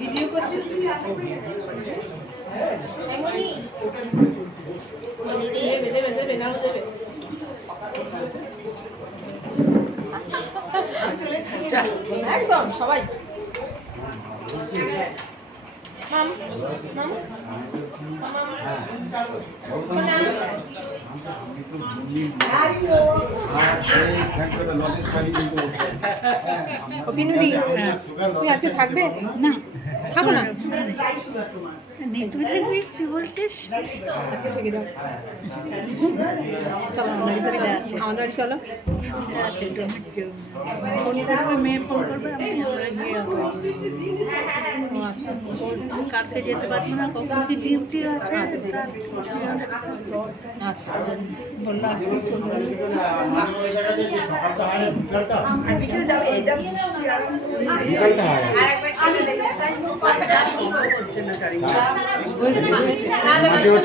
Video করছো? একদম সবাই বিনুদি তুমি আজকে থাকবে? না থাকো না, তুই থাকবি কি বলছিস? আজকে থেকে দাও। চলো আমাদের বাড়ি আছে, আমাদের বাড়ি চলো। আছে ফোন করবে, মেয়ে ফোন করবে, আমরা গিয়ে কালকে যেতে পারবো না, কখন কি ডিউটি আছে আচ্ছা বললো আজকে হয়েছে